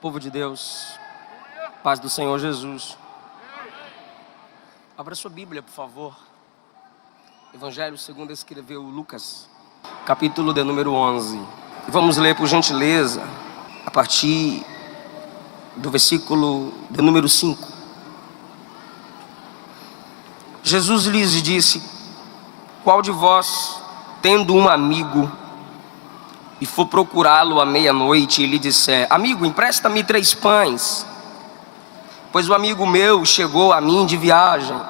Povo de Deus, paz do Senhor Jesus. Abra sua Bíblia, por favor. Evangelho segundo escreveu Lucas, capítulo de número 11. Vamos ler, por gentileza, a partir do versículo de número 5. Jesus lhes disse: qual de vós, tendo um amigo, e for procurá-lo à meia-noite, e lhe disser: amigo, empresta-me 3 pães, pois o amigo meu chegou a mim de viagem,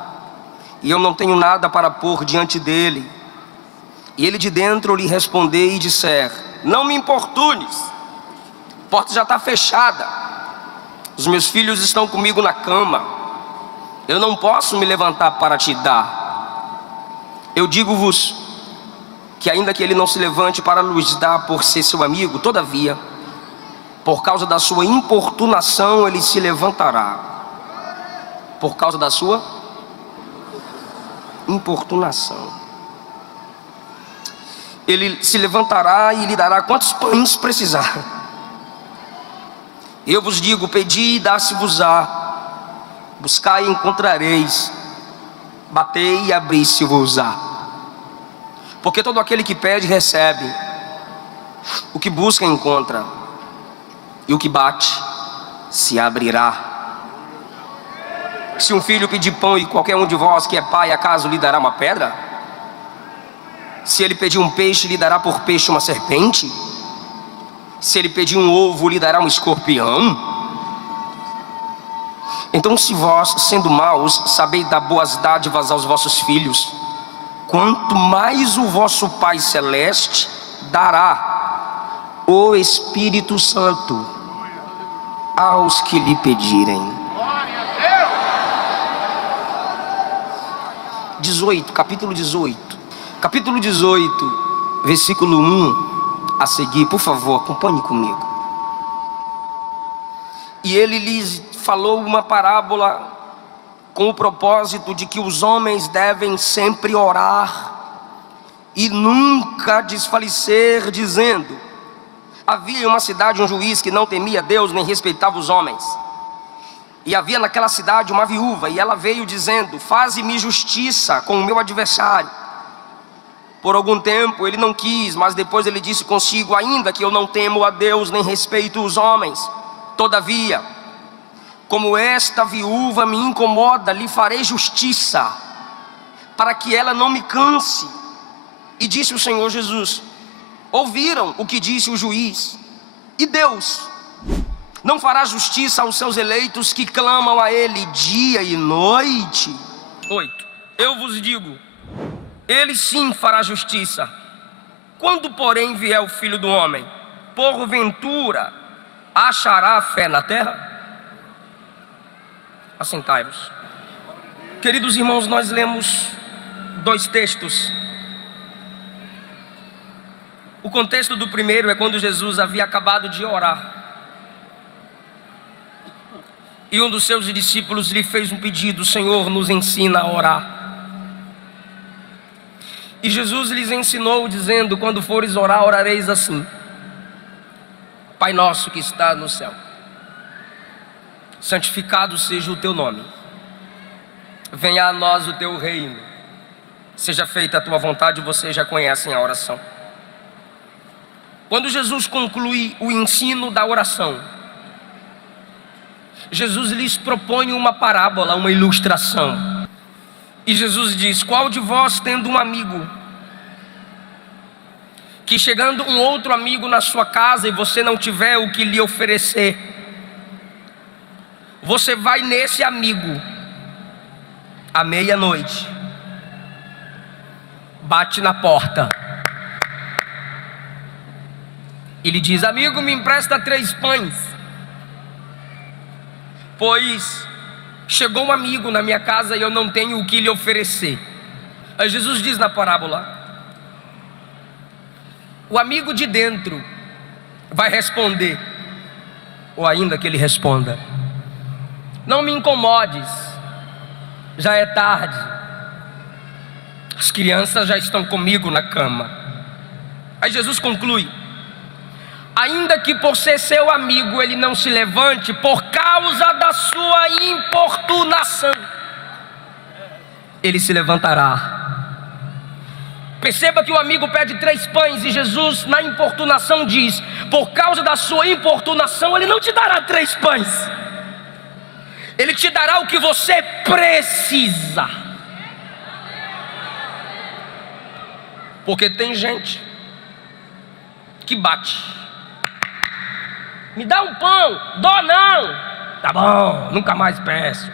e eu não tenho nada para pôr diante dele. E ele de dentro lhe responder e disser: não me importunes, a porta já está fechada, os meus filhos estão comigo na cama, eu não posso me levantar para te dar. Eu digo-vos que ainda que ele não se levante para lhes dar por ser seu amigo, todavia, por causa da sua importunação, ele se levantará. Por causa da sua importunação, ele se levantará e lhe dará quantos pães precisar. Eu vos digo: pedi e dá-se-vos-á, buscai e encontrareis, batei e abri-se-vos-á. Porque todo aquele que pede, recebe, o que busca, encontra, e o que bate, se abrirá. Se um filho pedir pão, e qualquer um de vós que é pai, acaso lhe dará uma pedra? Se ele pedir um peixe, lhe dará por peixe uma serpente? Se ele pedir um ovo, lhe dará um escorpião? Então, se vós, sendo maus, sabeis dar boas dádivas aos vossos filhos, quanto mais o vosso Pai Celeste dará o Espírito Santo aos que lhe pedirem. 18, capítulo 18. Capítulo 18, versículo 1 a seguir, por favor, acompanhe comigo. E ele lhes falou uma parábola com o propósito de que os homens devem sempre orar e nunca desfalecer, dizendo: havia em uma cidade um juiz que não temia Deus nem respeitava os homens. E havia naquela cidade uma viúva, e ela veio dizendo: faze-me justiça com o meu adversário. Por algum tempo ele não quis, mas depois ele disse consigo: ainda que eu não temo a Deus nem respeito os homens, todavia, como esta viúva me incomoda, lhe farei justiça, para que ela não me canse. E disse o Senhor Jesus: ouviram o que disse o juiz? E Deus não fará justiça aos seus eleitos que clamam a Ele dia e noite? 8. Eu vos digo, Ele sim fará justiça. Quando, porém, vier o Filho do Homem, porventura achará fé na terra? Assentai-vos. Queridos irmãos, nós lemos 2 textos. O contexto do primeiro é quando Jesus havia acabado de orar, e um dos seus discípulos lhe fez um pedido: Senhor, nos ensina a orar. E Jesus lhes ensinou dizendo: quando fores orar, orareis assim: Pai nosso que está no céu, santificado seja o teu nome, venha a nós o teu reino, seja feita a tua vontade. Vocês já conhecem a oração. Quando Jesus conclui o ensino da oração, Jesus lhes propõe uma parábola, uma ilustração. E Jesus diz: qual de vós, tendo um amigo, que chegando um outro amigo na sua casa e você não tiver o que lhe oferecer, você vai nesse amigo à meia-noite, bate na porta e lhe diz: amigo, me empresta 3 pães, pois chegou um amigo na minha casa e eu não tenho o que lhe oferecer. Aí Jesus diz na parábola: o amigo de dentro vai responder, ou ainda que ele responda: não me incomodes, já é tarde, as crianças já estão comigo na cama. Aí Jesus conclui: ainda que por ser seu amigo ele não se levante por causa da sua importunação, ele se levantará. Perceba que o amigo pede 3 pães e Jesus na importunação diz: por causa da sua importunação ele não te dará 3 pães, ele te dará o que você precisa. Porque tem gente que bate: me dá um pão. Dó não. Tá bom, nunca mais peço.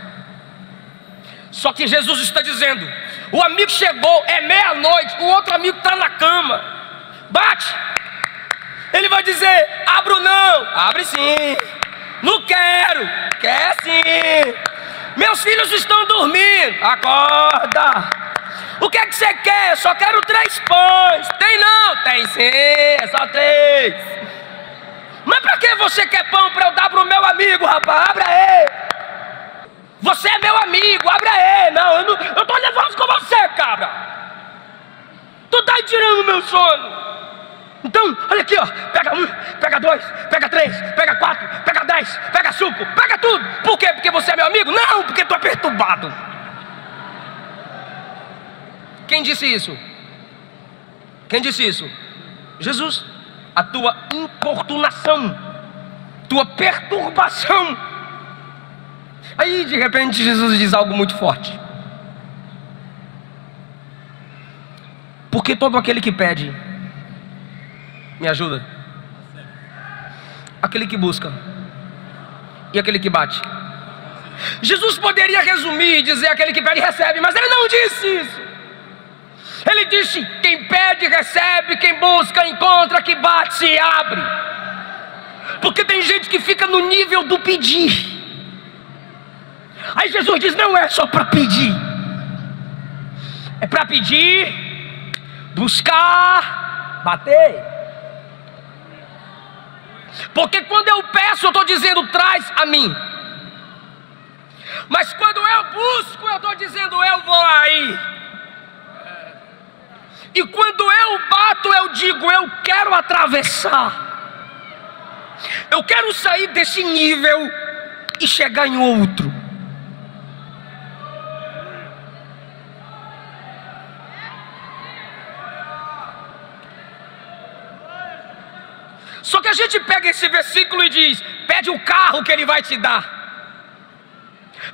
Só que Jesus está dizendo: o amigo chegou, é meia-noite, o outro amigo está na cama, bate. Ele vai dizer: abro não. Abre sim. Não quero. Quer sim. Meus filhos estão dormindo. Acorda. O que é que você quer? Só quero 3 pães. Tem não? Tem sim, é só 3. Mas para que você quer pão para eu dar para o meu amigo, rapaz? Abre aí. Você é meu amigo, abre aí. Não, eu tô nervoso com você, cabra. Tu tá tirando o meu sono. Então, olha aqui, ó. Pega 1, pega 2, pega 3, pega 4, pega 10, pega 5, pega tudo. Por quê? Porque você é meu amigo? Não, porque tu é perturbado. Quem disse isso? Quem disse isso? Jesus. A tua importunação, tua perturbação. Aí de repente Jesus diz algo muito forte: porque todo aquele que pede, me ajuda, aquele que busca e aquele que bate. Jesus poderia resumir e dizer: aquele que pede recebe, mas ele não disse isso. Ele disse: quem pede recebe, quem busca encontra, que bate se abre. Porque tem gente que fica no nível do pedir. Aí Jesus diz: não é só para pedir, é para pedir, buscar, bater. Porque quando eu peço eu estou dizendo: traz a mim. Mas quando eu busco eu estou dizendo: eu vou aí. E quando eu bato eu digo: eu quero atravessar, eu quero sair desse nível e chegar em outro. Só que a gente pega esse versículo e diz: pede o carro que ele vai te dar,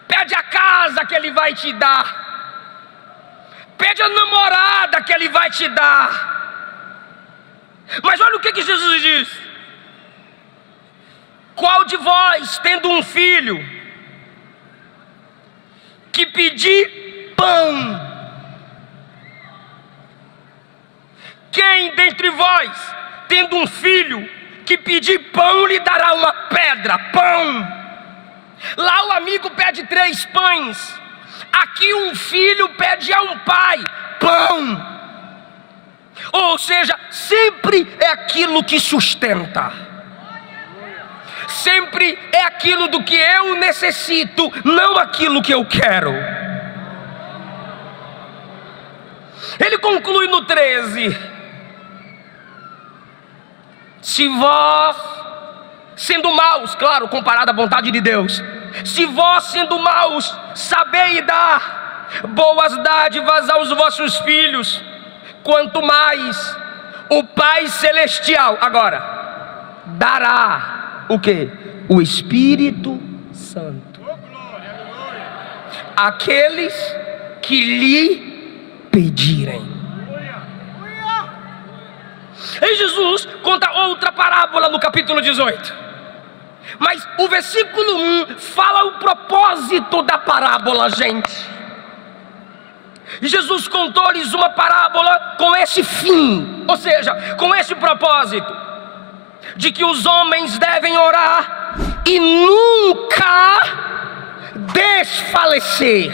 pede a casa que ele vai te dar, pede a namorada que ele vai te dar. Mas olha o que Jesus diz: qual de vós, tendo um filho, que pedir pão, quem dentre vós, tendo um filho, que pedir pão, lhe dará uma pedra? Pão. Lá o amigo pede 3 pães, aqui um filho pede a um pai pão. Ou seja, sempre é aquilo que sustenta, sempre é aquilo do que eu necessito, não aquilo que eu quero. Ele conclui no 13: se vós, sendo maus, claro, comparado à vontade de Deus, se vós, sendo maus, sabeis dar boas dádivas aos vossos filhos, quanto mais o Pai Celestial, agora, dará o que? O Espírito Santo àqueles que lhe pedirem. E Jesus conta outra parábola no capítulo 18. Mas o versículo 1 fala o propósito da parábola, gente. Jesus contou-lhes uma parábola com esse fim, ou seja, com esse propósito, de que os homens devem orar e nunca desfalecer.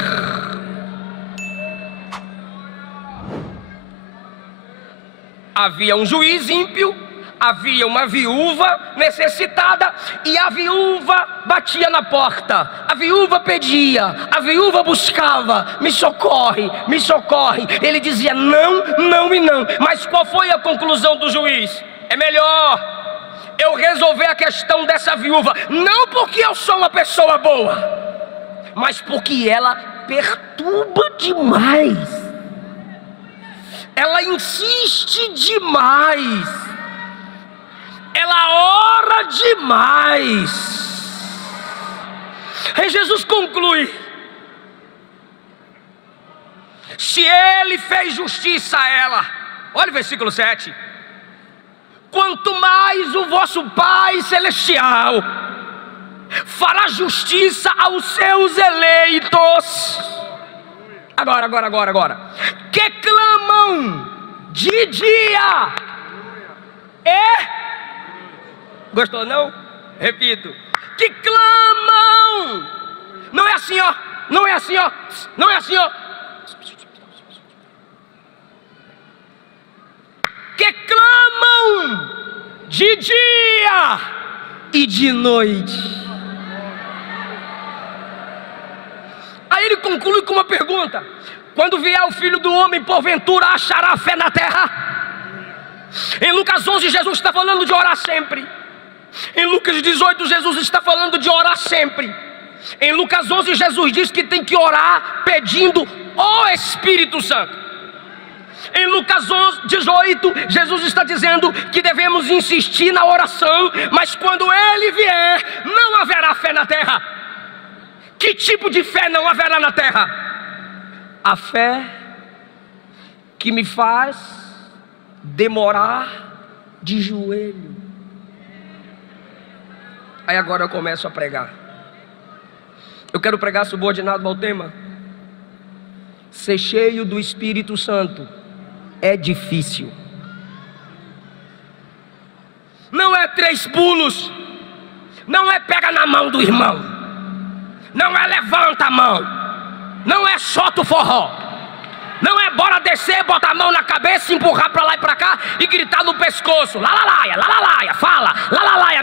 Havia um juiz ímpio, havia uma viúva necessitada, e a viúva batia na porta, a viúva pedia, a viúva buscava: me socorre, me socorre. Ele dizia não, não e não. Mas qual foi a conclusão do juiz? É melhor eu resolver a questão dessa viúva, não porque eu sou uma pessoa boa, mas porque ela perturba demais, ela insiste demais, ela ora demais. Aí Jesus conclui: se ele fez justiça a ela, olha o versículo 7, quanto mais o vosso Pai Celestial fará justiça aos seus eleitos. Agora, que clamam de dia gostou não? Repito, que clamam, não é assim ó, não é assim ó, não é assim ó, que clamam de dia e de noite. Aí ele conclui com uma pergunta: quando vier o Filho do Homem, porventura achará fé na terra? Em Lucas 11, Jesus está falando de orar sempre. Em Lucas 18, Jesus está falando de orar sempre. Em Lucas 11, Jesus diz que tem que orar pedindo o Espírito Santo. Em Lucas 18, Jesus está dizendo que devemos insistir na oração, mas quando Ele vier, não haverá fé na terra. Que tipo de fé não haverá na terra? A fé que me faz demorar de joelho. Aí agora eu começo a pregar. Eu quero pregar subordinado ao tema. Ser cheio do Espírito Santo é difícil. Não é 3 pulos, não é pega na mão do irmão, não é levanta a mão, não é solta o forró, não é bora descer, botar a mão na cabeça, empurrar para lá e para cá e gritar no pescoço, lalalaia, fala, lalalaia.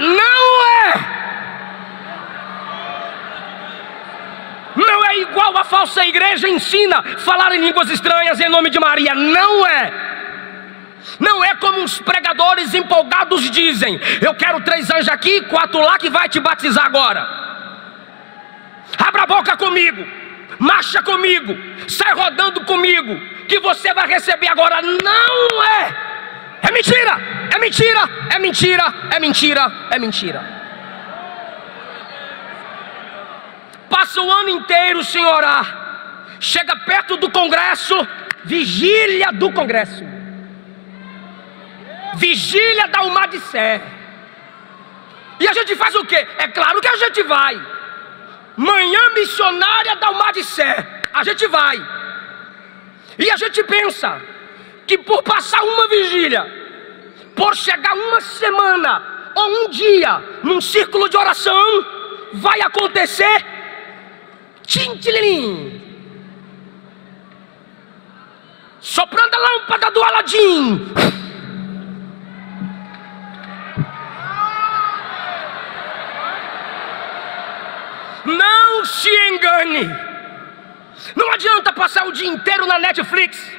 Não é igual a falsa igreja ensina falar em línguas estranhas em nome de Maria. Não é como os pregadores empolgados dizem: eu quero 3 anjos aqui, 4 lá que vai te batizar agora. Abra a boca comigo, marcha comigo, sai rodando comigo, que você vai receber agora. Não é. É mentira, é mentira, é mentira, é mentira, é mentira. Passa o ano inteiro sem orar, chega perto do congresso, vigília do congresso, vigília da Umadicé, e a gente faz o quê? É claro que a gente vai. Manhã missionária da Umadicé, a gente vai. E a gente pensa que por passar uma vigília, por chegar uma semana ou um dia num círculo de oração, vai acontecer tchim-tchililim, soprando a lâmpada do Aladim. Não se engane. Não adianta passar o dia inteiro na Netflix,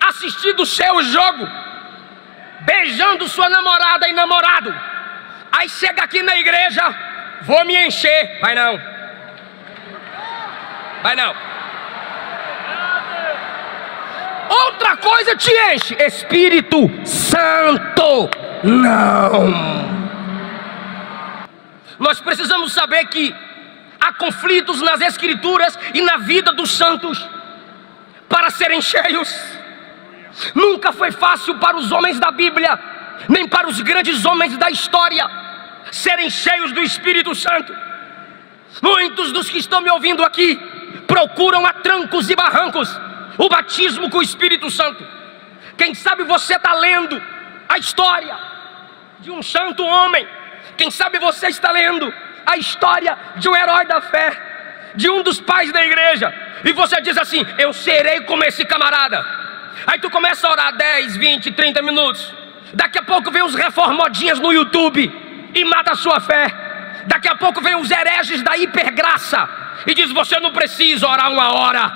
assistindo o seu jogo, beijando sua namorada e namorado. Aí chega aqui na igreja, vou me encher. Vai não. Vai não. Outra coisa te enche: Espírito Santo. Não. Nós precisamos saber que há conflitos nas Escrituras e na vida dos santos para serem cheios. Nunca foi fácil para os homens da Bíblia, nem para os grandes homens da história, serem cheios do Espírito Santo. Muitos dos que estão me ouvindo aqui procuram a trancos e barrancos o batismo com o Espírito Santo. Quem sabe você está lendo a história de um santo homem. Quem sabe você está lendo a história de um herói da fé, de um dos pais da igreja, e você diz assim: eu serei como esse camarada. Aí tu começa a orar 10, 20, 30 minutos. Daqui a pouco vem os reformodinhas no YouTube e mata a sua fé. Daqui a pouco vem os hereges da hipergraça e diz: você não precisa orar 1 hora,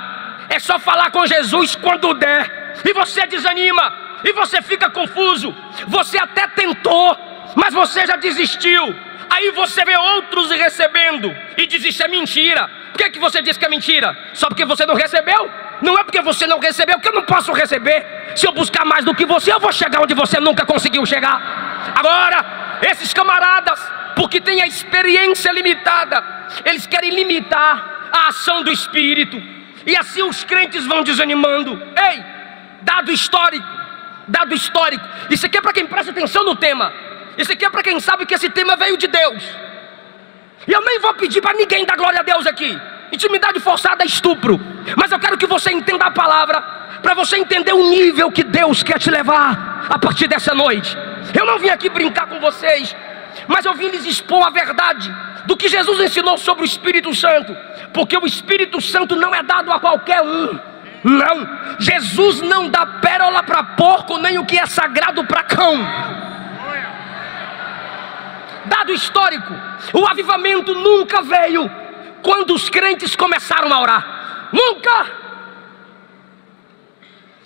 é só falar com Jesus quando der. E você desanima, e você fica confuso. Você até tentou, mas você já desistiu. Aí você vê outros recebendo e diz: isso é mentira. Por que você diz que é mentira? Só porque você não recebeu? Não é porque você não recebeu que eu não posso receber. Se eu buscar mais do que você, eu vou chegar onde você nunca conseguiu chegar. Agora, esses camaradas, porque têm a experiência limitada, eles querem limitar a ação do Espírito, e assim os crentes vão desanimando. Ei, dado histórico, isso aqui é para quem presta atenção no tema. Isso aqui é para quem sabe que esse tema veio de Deus. E eu nem vou pedir para ninguém dar glória a Deus aqui. Intimidade forçada é estupro. Mas eu quero que você entenda a palavra, para você entender o nível que Deus quer te levar a partir dessa noite. Eu não vim aqui brincar com vocês, mas eu vim lhes expor a verdade do que Jesus ensinou sobre o Espírito Santo. Porque o Espírito Santo não é dado a qualquer um. Não, Jesus não dá pérola para porco, nem o que é sagrado para cão. Dado histórico, o avivamento nunca veio quando os crentes começaram a orar. Nunca.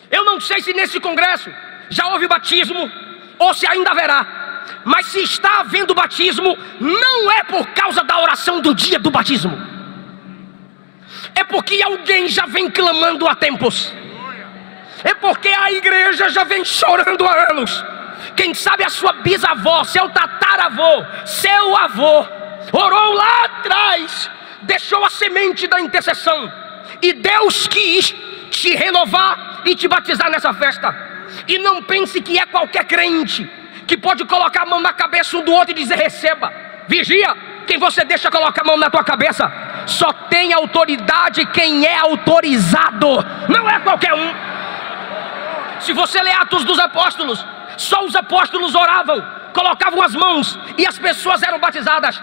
Eu não sei se nesse congresso já houve batismo ou se ainda haverá, mas se está havendo batismo, não é por causa da oração do dia do batismo, é porque alguém já vem clamando há tempos, é porque a igreja já vem chorando há anos. Quem sabe a sua bisavó, seu tataravô, seu avô orou lá atrás, deixou a semente da intercessão, e Deus quis te renovar e te batizar nessa festa. E não pense que é qualquer crente que pode colocar a mão na cabeça um do outro e dizer: receba. Vigia quem você deixa colocar a mão na tua cabeça. Só tem autoridade quem é autorizado, não é qualquer um. Se você ler Atos dos Apóstolos, só os apóstolos oravam, colocavam as mãos e as pessoas eram batizadas.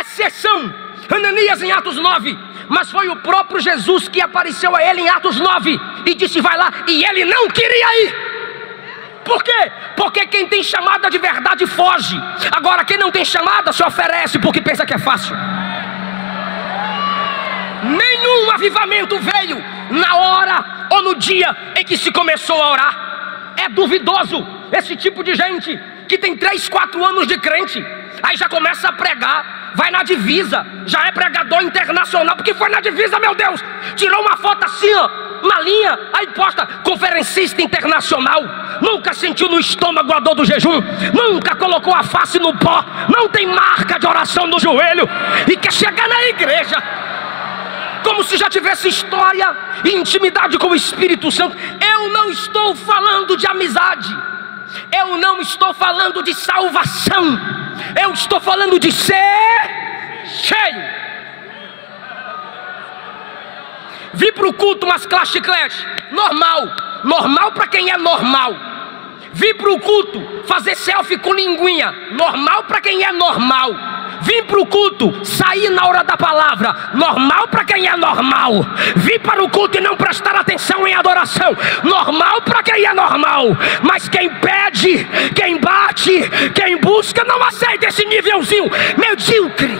Exceção, Ananias em Atos 9. Mas foi o próprio Jesus que apareceu a ele em Atos 9 e disse: vai lá, e ele não queria ir. Por quê? Porque quem tem chamada de verdade foge. Agora quem não tem chamada se oferece porque pensa que é fácil. Nenhum avivamento veio na hora ou no dia em que se começou a orar. É duvidoso esse tipo de gente que tem 3, 4 anos de crente, aí já começa a pregar, vai na divisa, já é pregador internacional, porque foi na divisa, meu Deus, tirou uma foto assim, ó, uma linha, aí posta conferencista internacional, nunca sentiu no estômago a dor do jejum, nunca colocou a face no pó, não tem marca de oração no joelho, e quer chegar na igreja como se já tivesse história e intimidade com o Espírito Santo. Eu não estou falando de amizade, eu não estou falando de salvação, eu estou falando de ser cheio. Vir para o culto umas clash, normal para quem é normal. Vir para o culto fazer selfie com linguinha, normal para quem é normal. Vir para o culto, sair na hora da palavra, normal para quem é normal. Vir para o culto e não prestar atenção em adoração, normal para quem é normal. Mas quem pede, quem bate, quem busca, não aceita esse nívelzinho medíocre.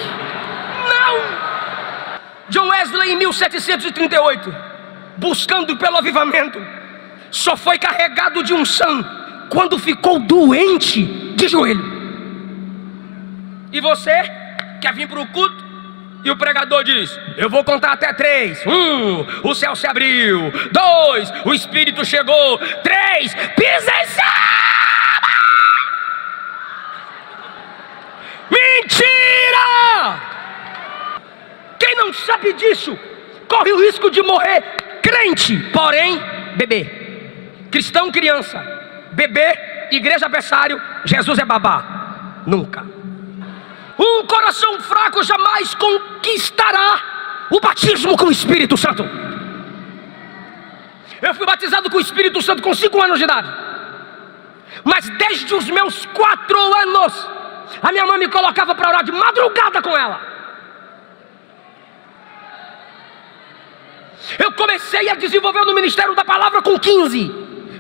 Não. John Wesley, em 1738, buscando pelo avivamento, só foi carregado de unção quando ficou doente de joelho. E você quer vir para o culto e o pregador diz: eu vou contar até 3. 1, o céu se abriu. 2, o Espírito chegou. 3, pisa em cima. Mentira! Quem não sabe disso corre o risco de morrer crente, porém bebê. Cristão, criança. Bebê, igreja, berçário. Jesus é babá. Nunca. Um coração fraco jamais conquistará o batismo com o Espírito Santo. Eu fui batizado com o Espírito Santo com 5 anos de idade. Mas desde os meus 4 anos, a minha mãe me colocava para orar de madrugada com ela. Eu comecei a desenvolver no ministério da palavra com 15.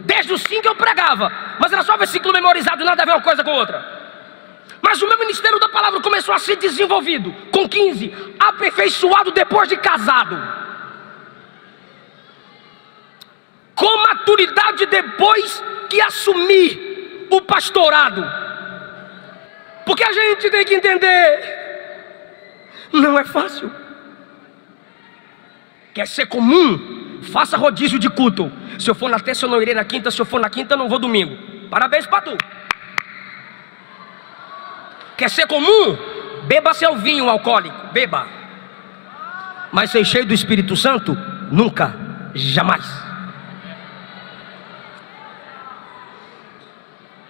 Desde os 5 eu pregava, mas era só versículo memorizado, nada a ver uma coisa com outra. Mas o meu ministério da palavra começou a ser desenvolvido com 15, aperfeiçoado depois de casado, com maturidade depois que assumi o pastorado. Porque a gente tem que entender, não é fácil. Quer ser comum? Faça rodízio de culto. Se eu for na terça eu não irei na quinta, se eu for na quinta eu não vou domingo. Parabéns para tu. Quer ser comum? Beba seu vinho alcoólico, beba. Mas ser cheio do Espírito Santo? Nunca, jamais.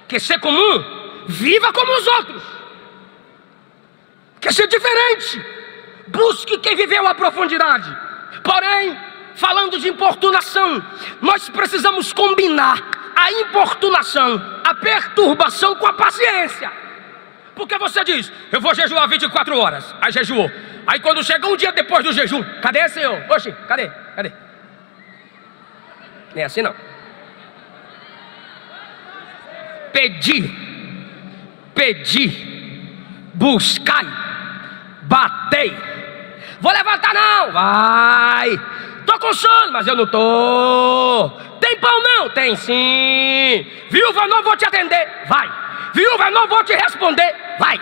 Quer ser comum? Viva como os outros. Quer ser diferente? Busque quem viveu a profundidade. Porém, falando de importunação, nós precisamos combinar a importunação, a perturbação com a paciência. Porque você diz, eu vou jejuar 24 horas. Aí jejuou. Aí quando chega um dia depois do jejum, cadê, Senhor? Oxi, cadê? Não é assim não. Pedi, buscai, batei. Vou levantar não, vai. Tô com sono, mas eu não tô. Tem pão não? Tem sim. Viúva, não vou te atender, vai. Viúva, não vou te responder, vai.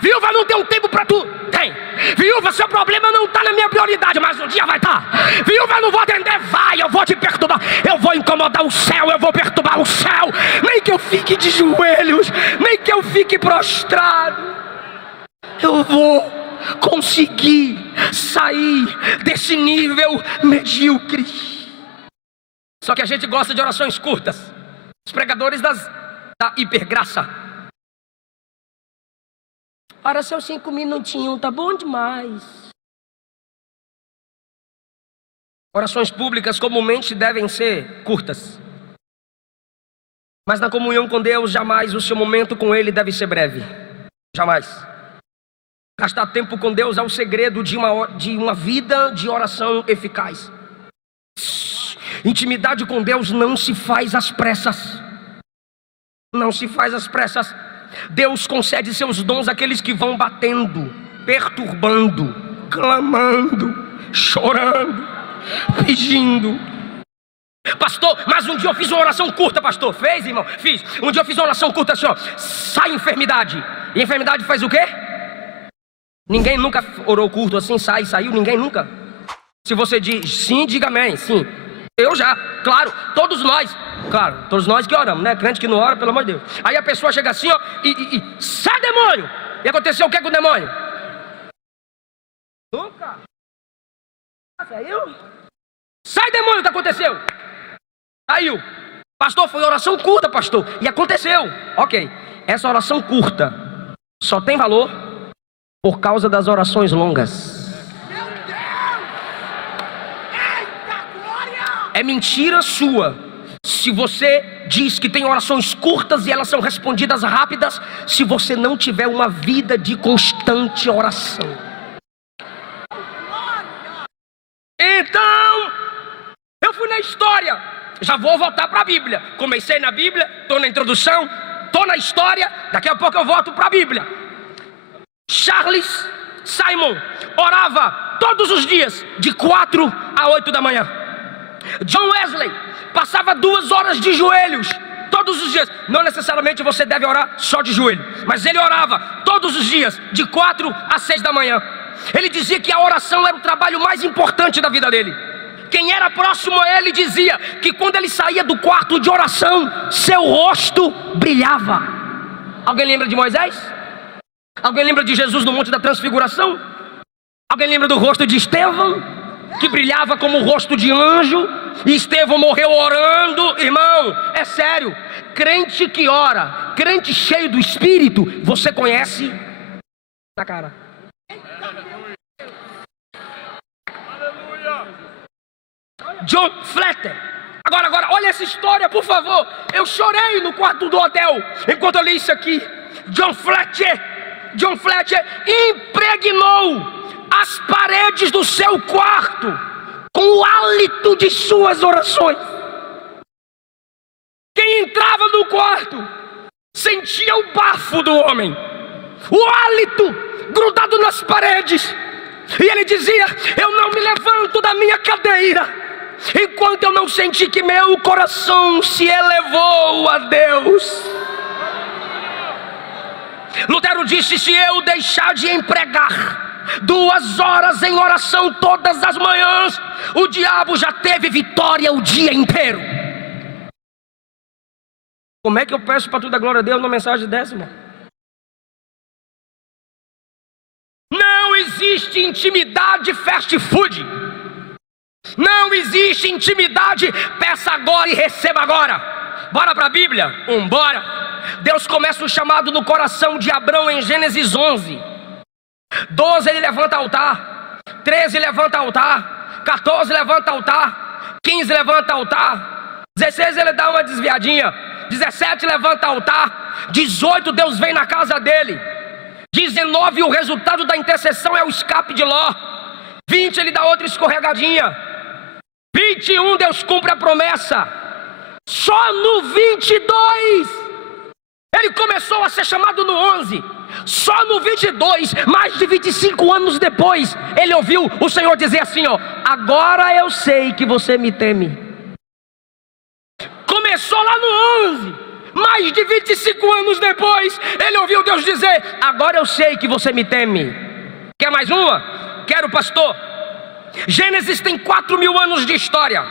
Viúva, não tem um tempo pra tu, tem. Viúva, seu problema não tá na minha prioridade, mas um dia vai estar. Viúva, não vou atender, vai, eu vou te perturbar. Eu vou incomodar o céu, eu vou perturbar o céu. Nem que eu fique de joelhos, nem que eu fique prostrado, eu vou conseguir sair desse nível medíocre. Só que a gente gosta de orações curtas. Os pregadores da hipergraça. Oração 5 minutinhos, tá bom demais. Orações públicas comumente devem ser curtas. Mas na comunhão com Deus, jamais o seu momento com Ele deve ser breve. Jamais. Gastar tempo com Deus é o segredo de uma vida de oração eficaz. Intimidade com Deus não se faz às pressas. Não se faz às pressas. Deus concede seus dons àqueles que vão batendo, perturbando, clamando, chorando, pedindo. Pastor, mas um dia eu fiz uma oração curta, pastor. Fez, irmão? Fiz. Um dia eu fiz uma oração curta assim, ó. Sai enfermidade. E a enfermidade faz o quê? Ninguém nunca orou curto assim, saiu, ninguém nunca. Se você diz sim, diga amém, sim. Eu já, claro, todos nós que oramos, né? Crente que não ora, pelo amor de Deus. Aí a pessoa chega assim, ó, e sai demônio. E aconteceu o que com o demônio? Nunca. Saiu? Sai demônio, o que aconteceu? Saiu. Pastor, foi oração curta, pastor. E aconteceu. Ok, essa oração curta só tem valor por causa das orações longas. É mentira sua se você diz que tem orações curtas e elas são respondidas rápidas, se você não tiver uma vida de constante oração. Então, eu fui na história, já vou voltar para a Bíblia. Comecei na Bíblia, estou na introdução, estou na história, daqui a pouco eu volto para a Bíblia. Charles Simon orava todos os dias, de 4 a 8 da manhã. John Wesley passava 2 horas de joelhos todos os dias. Não necessariamente você deve orar só de joelho, mas ele orava todos os dias, de 4 a 6 da manhã. Ele dizia que a oração era o trabalho mais importante da vida dele. Quem era próximo a ele dizia que quando ele saía do quarto de oração, seu rosto brilhava. Alguém lembra de Moisés? Alguém lembra de Jesus no Monte da Transfiguração? Alguém lembra do rosto de Estevão, que brilhava como o rosto de anjo? E Estevão morreu orando. Irmão, é sério, crente que ora, crente cheio do Espírito, você conhece na cara. John Flatter. Agora, olha essa história, por favor. Eu chorei no quarto do hotel enquanto eu li isso aqui. John Fletcher impregnou as paredes do seu quarto com o hálito de suas orações. Quem entrava no quarto sentia o bafo do homem, o hálito grudado nas paredes. E ele dizia: eu não me levanto da minha cadeira enquanto eu não senti que meu coração se elevou a Deus. Lutero disse: se eu deixar de empregar 2 horas em oração todas as manhãs, o diabo já teve vitória o dia inteiro. Como é que eu peço para tudo a glória a Deus numa mensagem dessa, irmão? Não existe intimidade fast food. Não existe intimidade peça agora e receba agora. Bora para a Bíblia? Bora. Deus começa o chamado no coração de Abrão em Gênesis 11. 12 ele levanta altar, 13 levanta altar, 14 levanta altar, 15 levanta altar, 16 ele dá uma desviadinha, 17 levanta altar, 18 Deus vem na casa dele, 19 o resultado da intercessão é o escape de Ló, 20 ele dá outra escorregadinha, 21 Deus cumpre a promessa. Só no 22 ele começou a ser chamado no 11. Só no 22, mais de 25 anos depois, ele ouviu o Senhor dizer assim: ó, agora eu sei que você me teme. Começou lá no 11, mais de 25 anos depois, ele ouviu Deus dizer: agora eu sei que você me teme. Quer mais uma? Quero, pastor. Gênesis tem 4.000 anos de história.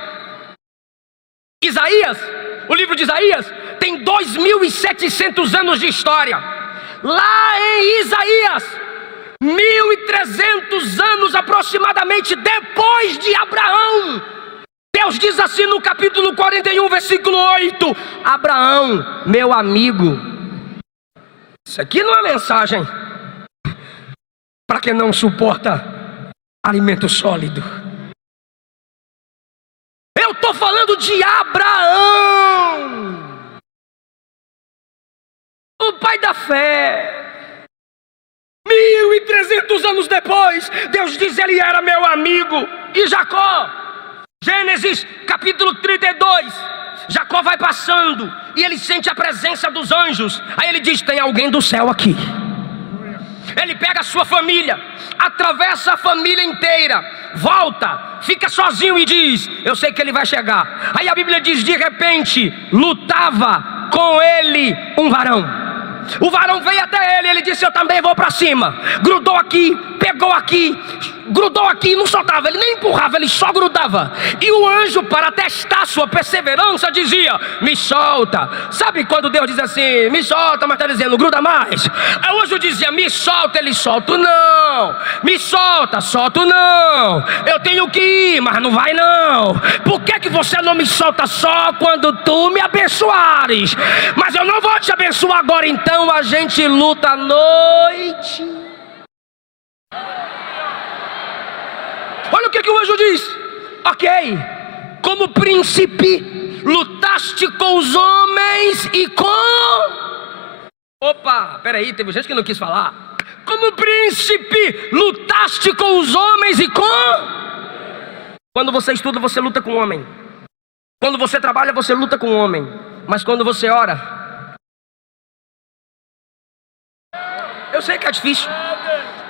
Isaías, o livro de Isaías tem 2.700 anos de história. Lá em Isaías, 1.300 anos aproximadamente depois de Abraão, Deus diz assim no capítulo 41, versículo 8: Abraão, meu amigo. Isso aqui não é mensagem para quem não suporta alimento sólido. Eu estou falando de Abraão, o pai da fé. 1.300 anos depois, Deus diz: ele era meu amigo. E Jacó, Gênesis capítulo 32, Jacó vai passando e ele sente a presença dos anjos. Aí ele diz: tem alguém do céu aqui. Ele pega a sua família, atravessa a família inteira, volta, fica sozinho e diz: eu sei que ele vai chegar. Aí a Bíblia diz: de repente lutava com ele um varão. O varão veio até ele, ele disse: eu também vou para cima. Grudou aqui, pegou aqui, grudou aqui, não soltava, ele nem empurrava, ele só grudava. E o anjo, para testar sua perseverança, dizia: me solta. Sabe quando Deus diz assim: me solta, mas está dizendo gruda mais? Aí o anjo dizia: me solta, ele solta não. Me solta, solto não. Eu tenho que ir, mas não vai não. Por que você não me solta só quando tu me abençoares? Mas eu não vou te abençoar agora. Então a gente luta à noite. Olha o que o anjo diz: ok, como príncipe lutaste com os homens e com... Opa, peraí, teve gente que não quis falar. Como príncipe lutaste com os homens e com... Quando você estuda, você luta com o homem. Quando você trabalha, você luta com o homem. Mas quando você ora... Eu sei que é difícil,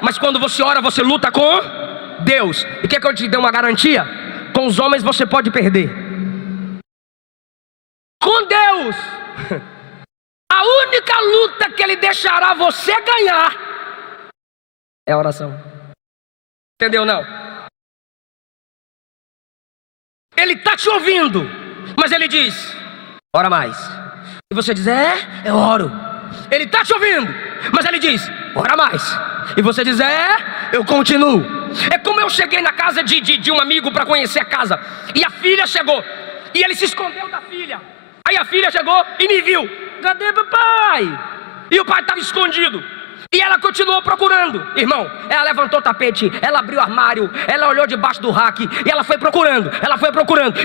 mas quando você ora, você luta com Deus. E quer que eu te dê uma garantia? Com os homens você pode perder. Com Deus, a única luta que Ele deixará você ganhar é a oração. Entendeu não? Ele está te ouvindo, mas Ele diz: ora mais. E você diz: eu oro. Ele está te ouvindo, mas Ele diz: ora mais. E você diz: eu continuo. É como eu cheguei na casa de um amigo para conhecer a casa, e a filha chegou, e ele se escondeu da filha. Aí a filha chegou e me viu: cadê papai? E o pai estava escondido. E ela continuou procurando. Irmão, ela levantou o tapete, ela abriu o armário, ela olhou debaixo do rack, e ela foi procurando,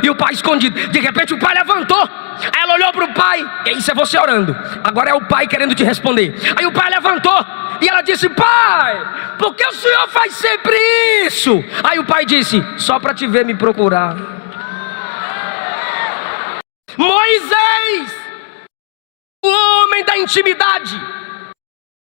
e o pai escondido. De repente o pai levantou, aí ela olhou para o pai, e isso é você orando, agora é o pai querendo te responder. Aí o pai levantou, e ela disse: pai, por que o senhor faz sempre isso? Aí o pai disse: só para te ver me procurar. Moisés, o homem da intimidade.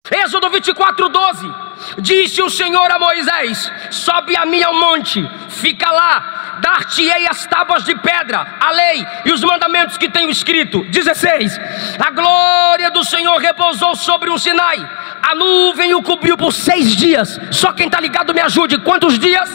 Êxodo 24:12, disse o Senhor a Moisés: sobe a mim ao monte, fica lá, dar-te-ei as tábuas de pedra, a lei e os mandamentos que tenho escrito. 16. A glória do Senhor repousou sobre um Sinai, a nuvem o cobriu por 6 dias. Só quem está ligado me ajude. Quantos dias?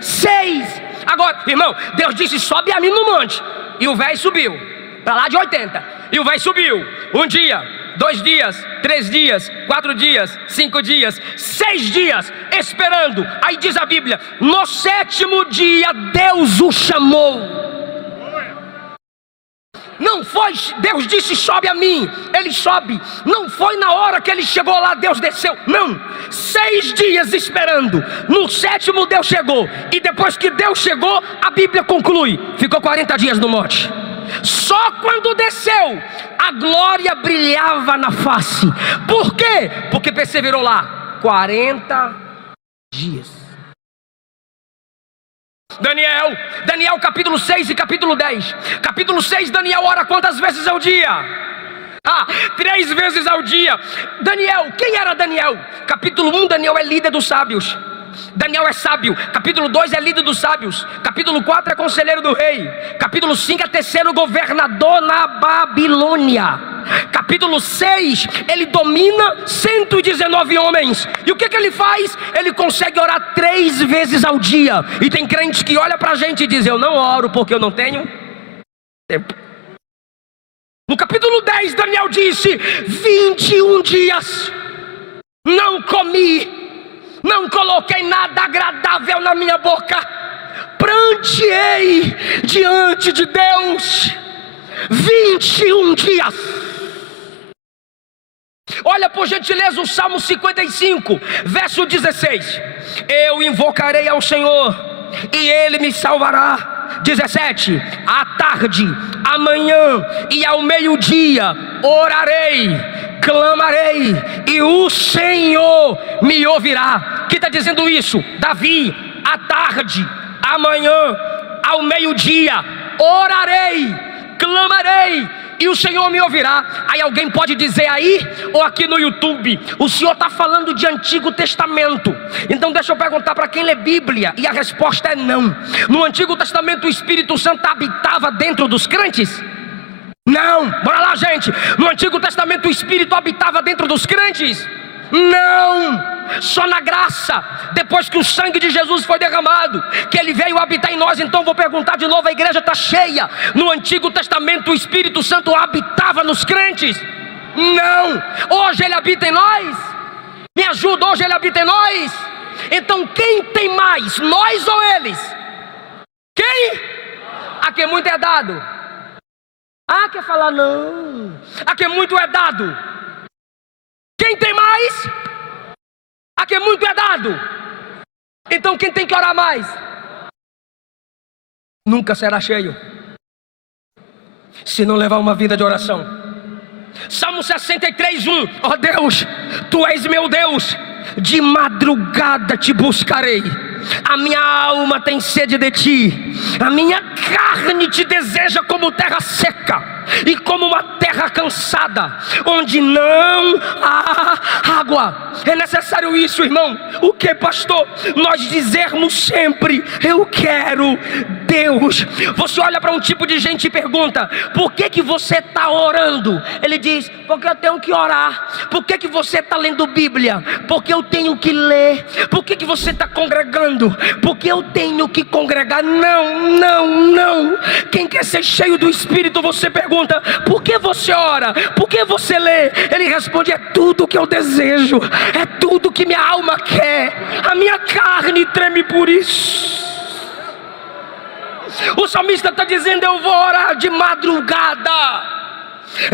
6. Agora, irmão, Deus disse: sobe a mim no monte. E o velho subiu para lá de 80. E o velho subiu 1 dia, 2 dias, 3 dias, 4 dias, 5 dias, 6 dias esperando. Aí diz a Bíblia: no 7º dia Deus o chamou. Não foi, Deus disse: sobe a mim, ele sobe. Não foi na hora que ele chegou lá, Deus desceu. Não, 6 dias esperando. No 7º Deus chegou. E depois que Deus chegou, a Bíblia conclui: ficou 40 dias no monte. Só quando desceu, a glória brilhava na face. Por quê? Porque perseverou lá 40 dias. Daniel capítulo 6 e capítulo 10. Capítulo 6, Daniel ora quantas vezes ao dia? 3 vezes ao dia. Daniel, quem era Daniel? Capítulo 1, Daniel é líder dos sábios. Daniel é sábio. Capítulo 2 é líder dos sábios. Capítulo 4 é conselheiro do rei. Capítulo 5 é terceiro governador na Babilônia. Capítulo 6, ele domina 119 homens. E o que ele faz? Ele consegue orar 3 vezes ao dia. E tem crentes que olha pra gente e diz: eu não oro porque eu não tenho tempo. No capítulo 10, Daniel disse: 21 dias não comi, não coloquei nada agradável na minha boca, pranteei diante de Deus 21 dias. Olha por gentileza o Salmo 55, verso 16. Eu invocarei ao Senhor e Ele me salvará. 17. À tarde, amanhã e ao meio-dia orarei, clamarei e o Senhor me ouvirá. Quem está dizendo isso? Davi. À tarde, amanhã, ao meio-dia orarei, clamarei e o Senhor me ouvirá. Aí alguém pode dizer aí, ou aqui no YouTube: o senhor está falando de Antigo Testamento. Então deixa eu perguntar para quem lê Bíblia, e a resposta é não. No Antigo Testamento o Espírito Santo habitava dentro dos crentes? Não. Bora lá, gente. No Antigo Testamento o Espírito habitava dentro dos crentes? Não. Só na graça, depois que o sangue de Jesus foi derramado, que Ele veio habitar em nós. Então vou perguntar de novo, a igreja está cheia. No Antigo Testamento o Espírito Santo habitava nos crentes? Não. Hoje Ele habita em nós? Me ajuda, hoje Ele habita em nós? Então quem tem mais, nós ou eles? Quem? A quem muito é dado. Quer falar não. A quem muito é dado. Quem tem mais? A quem muito é dado. Então quem tem que orar mais? Nunca será cheio se não levar uma vida de oração. Salmo 63:1. Ó Deus, Tu és meu Deus, de madrugada te buscarei. A minha alma tem sede de Ti, a minha carne te deseja como terra seca e como uma terra cansada, onde não há água. É necessário isso, irmão. O que, pastor? Nós dizermos sempre: eu quero Deus. Você olha para um tipo de gente e pergunta: por que você está orando? Ele diz: porque eu tenho que orar. Por que você está lendo Bíblia? Porque eu tenho que ler. Por que você está congregando? Porque eu tenho que congregar. Não, não, não. Quem quer ser cheio do Espírito, você pergunta: por que você ora? Por que você lê? Ele responde: é tudo que eu desejo, é tudo que minha alma quer, a minha carne treme por isso. O salmista está dizendo: eu vou orar de madrugada.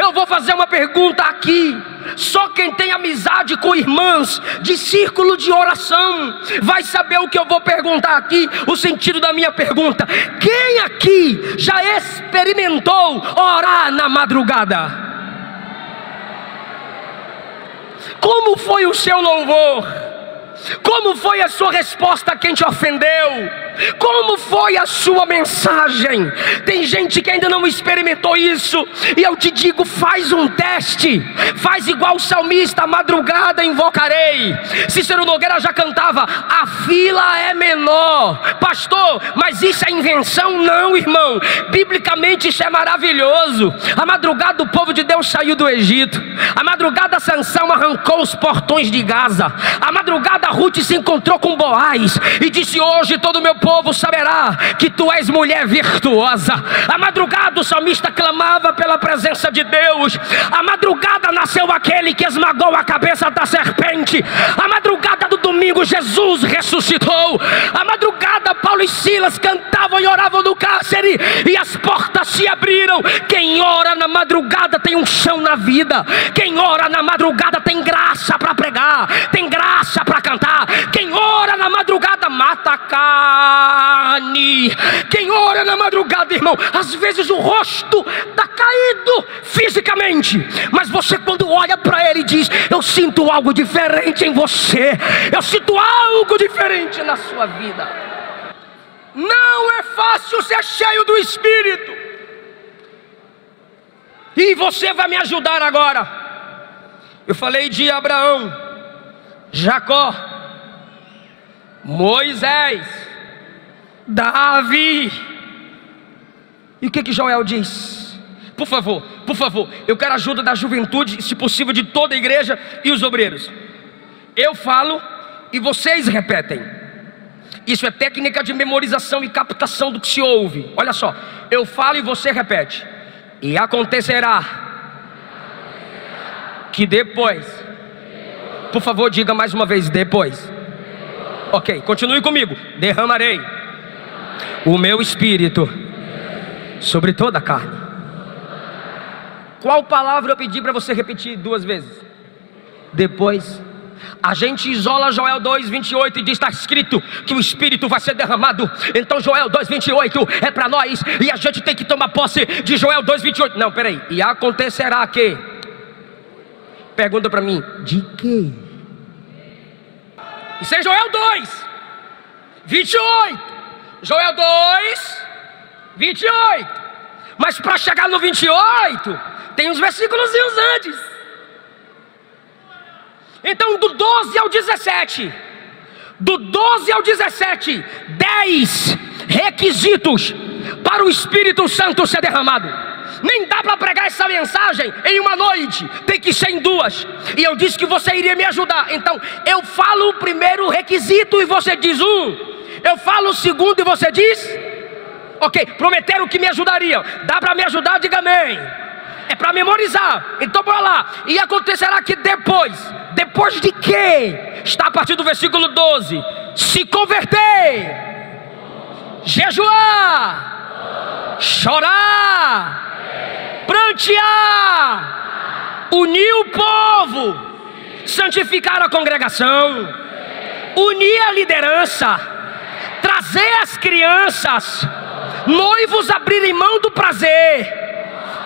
Eu vou fazer uma pergunta aqui. Só quem tem amizade com irmãs de círculo de oração vai saber o que eu vou perguntar aqui, o sentido da minha pergunta. Quem aqui já experimentou orar na madrugada? Como foi o seu louvor? Como foi a sua resposta a quem te ofendeu? Como foi a sua mensagem? Tem gente que ainda não experimentou isso, e eu te digo, faz um teste. Faz igual o salmista: à madrugada invocarei. Cícero Nogueira já cantava: a fila é menor. Pastor, mas isso é invenção? Não, irmão, biblicamente isso é maravilhoso. A madrugada o povo de Deus saiu do Egito. A madrugada Sansão arrancou os portões de Gaza. A madrugada Ruth se encontrou com Boaz e disse: hoje todo o meu povo saberá que tu és mulher virtuosa. A madrugada o salmista clamava pela presença de Deus. A madrugada nasceu aquele que esmagou a cabeça da serpente. A madrugada do domingo Jesus ressuscitou. A madrugada Paulo e Silas cantavam e oravam no cárcere e as portas se abriram. Quem ora na madrugada tem um chão na vida. Quem ora na madrugada tem graça para pregar, tem graça para cantar. Quem ora na madrugada mata a carne. Quem ora na madrugada, irmão, às vezes o rosto está caído fisicamente, mas você quando olha para ele diz: eu sinto algo diferente em você, eu sinto algo diferente na sua vida. Não é fácil ser cheio do Espírito. E você vai me ajudar agora. Eu falei de Abraão, Jacó, Moisés, Davi. E o que Joel diz? Por favor, eu quero a ajuda da juventude, se possível de toda a igreja e os obreiros. Eu falo e vocês repetem. Isso é técnica de memorização e captação do que se ouve. Olha só, eu falo e você repete. E acontecerá que depois, por favor diga mais uma vez, depois. Ok, continue comigo. Derramarei o meu espírito sobre toda a carne. Qual palavra eu pedi para você repetir 2 vezes? Depois. A gente isola Joel 2:28 e diz: está escrito que o Espírito vai ser derramado. Então Joel 2:28 é para nós, e a gente tem que tomar posse de Joel 2:28. Não, peraí. E acontecerá que... Pergunta para mim: de quê? Isso é Joel 2:28. Joel 2:28. Mas para chegar no 28 tem uns versículos antes. Então do 12 ao 17, do 12 ao 17, 10 requisitos para o Espírito Santo ser derramado. Nem dá para pregar essa mensagem em uma noite, tem que ser em 2. E eu disse que você iria me ajudar. Então eu falo o primeiro requisito e você diz 1. Eu falo o segundo e você diz... Ok, prometeram que me ajudariam. Dá para me ajudar? Diga amém. É para memorizar. Então bora lá. E acontecerá que depois de que? Está a partir do versículo 12. Se converter, jejuar, chorar, prantear, unir o povo, santificar a congregação, unir a liderança, trazer as crianças, noivos abrirem mão do prazer,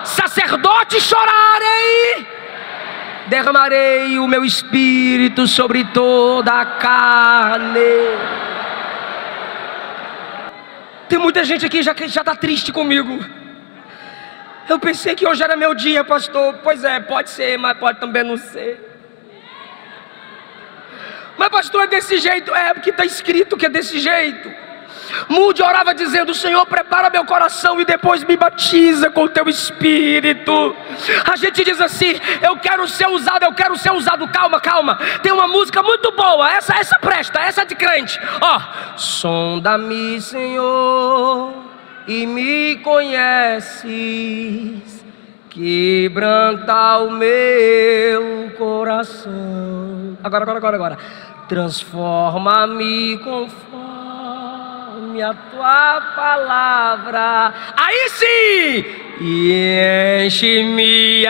sacerdotes chorarem. Derramarei o meu espírito sobre toda a carne. Tem muita gente aqui que já está triste comigo. Eu pensei que hoje era meu dia, pastor. Pois é, pode ser, mas pode também não ser. Mas pastor, é desse jeito. É, porque está escrito que é desse jeito. Moody orava dizendo: Senhor, prepara meu coração e depois me batiza com o teu Espírito. A gente diz assim: eu quero ser usado, eu quero ser usado. Calma, tem uma música muito boa, essa presta, essa de crente. Ó, sonda-me, Senhor, e me conheces, quebranta o meu coração. Agora. Transforma-me conforme a tua palavra. Aí sim. E enche-me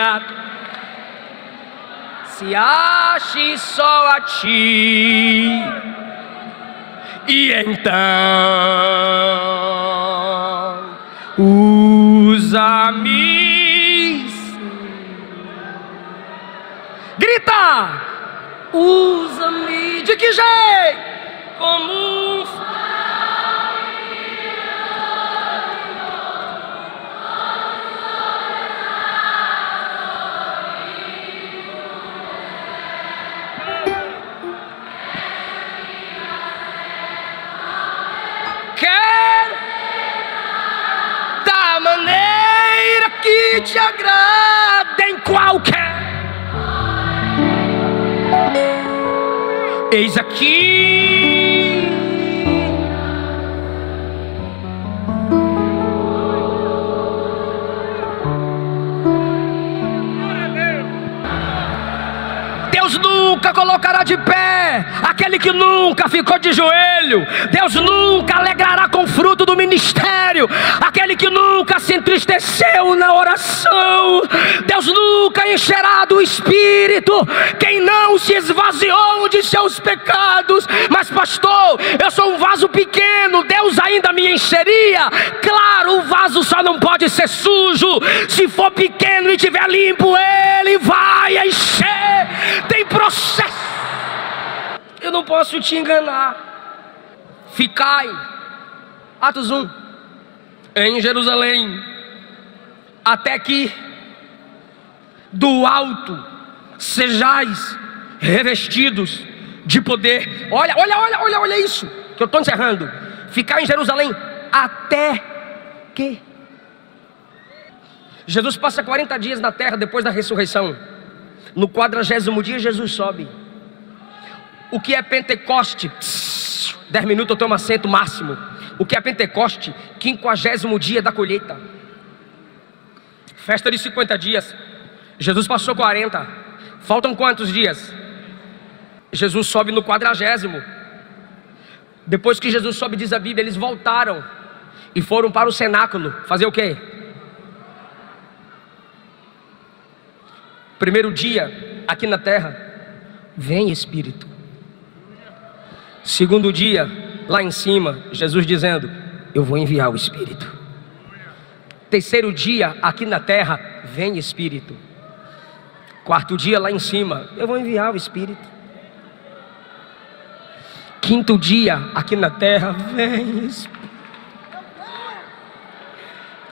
se ache só a ti. E então usa-me. Grita. Usa-me. De que jeito? Como que te agradem qualquer. Eis aqui. Deus nunca colocará de pé aquele que nunca ficou de joelho. Deus nunca alegrará com o fruto do ministério aquele que nunca se entristeceu na oração. Deus nunca encherá do Espírito quem não se esvaziou de seus pecados. Mas pastor, eu sou um vaso pequeno, Deus ainda me encheria. Claro, o vaso só não pode ser sujo. Se for pequeno e tiver limpo, Ele vai encher. Tem processo. Eu não posso te enganar. Ficai, Atos 1, em Jerusalém, até que do alto sejais revestidos de poder. Olha isso, que eu estou encerrando. Ficar em Jerusalém até que Jesus passa 40 dias na terra depois da ressurreição. No 40º dia Jesus sobe. O que é Pentecoste? 10 minutos eu tomo assento máximo. O que é Pentecoste? 50º dia da colheita. Festa de 50 dias. Jesus passou 40. Faltam quantos dias? Jesus sobe no 40º. Depois que Jesus sobe, diz a Bíblia, eles voltaram e foram para o cenáculo. Fazer o quê? Primeiro dia, aqui na terra, vem Espírito. Segundo dia, lá em cima, Jesus dizendo, eu vou enviar o Espírito. Terceiro dia, aqui na terra, vem Espírito. Quarto dia, lá em cima, eu vou enviar o Espírito. Quinto dia, aqui na terra, vem Espírito.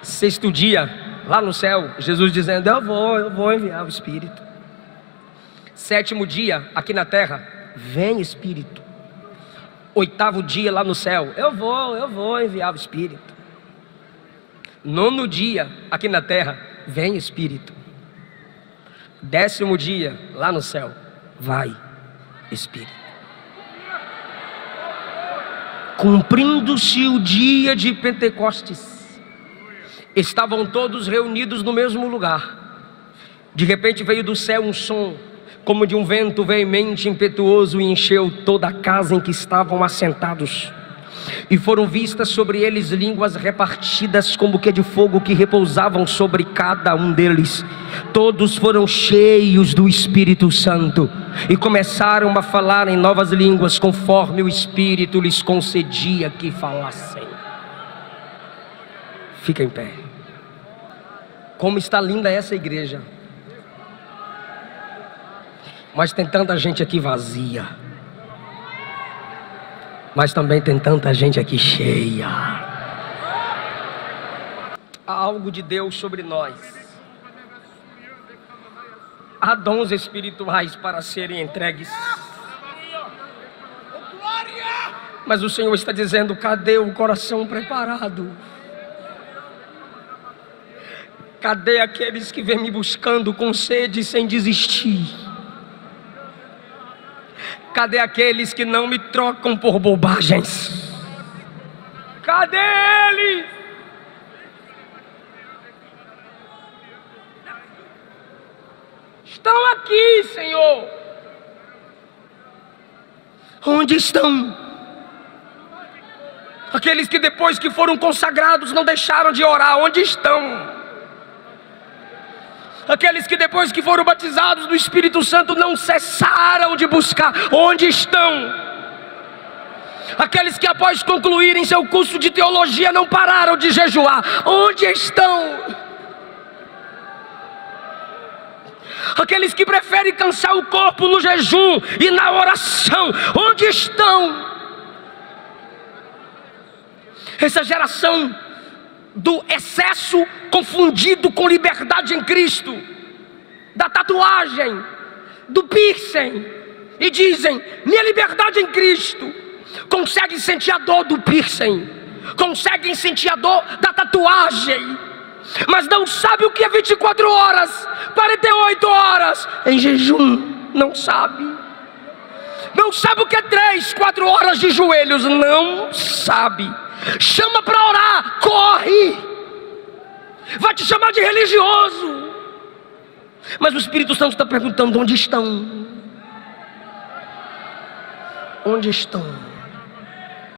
Sexto dia, lá no céu, Jesus dizendo, eu vou enviar o Espírito. Sétimo dia, aqui na terra, vem Espírito. Oitavo dia, lá no céu, eu vou enviar o Espírito. Nono dia, aqui na terra, vem Espírito. 10º dia, lá no céu, vai Espírito. Cumprindo-se o dia de Pentecostes, estavam todos reunidos no mesmo lugar. De repente veio do céu um som, como de um vento veemente, impetuoso, e encheu toda a casa em que estavam assentados. E foram vistas sobre eles línguas repartidas como que de fogo, que repousavam sobre cada um deles. Todos foram cheios do Espírito Santo e começaram a falar em novas línguas, conforme o Espírito lhes concedia que falassem. Fica em pé. Como está linda essa igreja. Mas tem tanta gente aqui vazia. Mas também tem tanta gente aqui cheia. Há algo de Deus sobre nós. Há dons espirituais para serem entregues. Mas o Senhor está dizendo, cadê o coração preparado? Cadê aqueles que vêm me buscando com sede sem desistir? Cadê aqueles que não me trocam por bobagens? Cadê eles? Estão aqui, Senhor. Onde estão? Aqueles que depois que foram consagrados não deixaram de orar, onde estão? Aqueles que depois que foram batizados do Espírito Santo não cessaram de buscar, onde estão? Aqueles que após concluírem seu curso de teologia não pararam de jejuar, onde estão? Aqueles que preferem cansar o corpo no jejum e na oração, onde estão? Essa geração do excesso confundido com liberdade em Cristo, da tatuagem, do piercing, e dizem, minha liberdade em Cristo. Conseguem sentir a dor do piercing, conseguem sentir a dor da tatuagem, mas não sabe o que é 24 horas, 48 horas em jejum, não sabe. Não sabe o que é 3, 4 horas de joelhos, não sabe. Chama para orar, corre. Vai te chamar de religioso. Mas o Espírito Santo está perguntando: onde estão? Onde estão?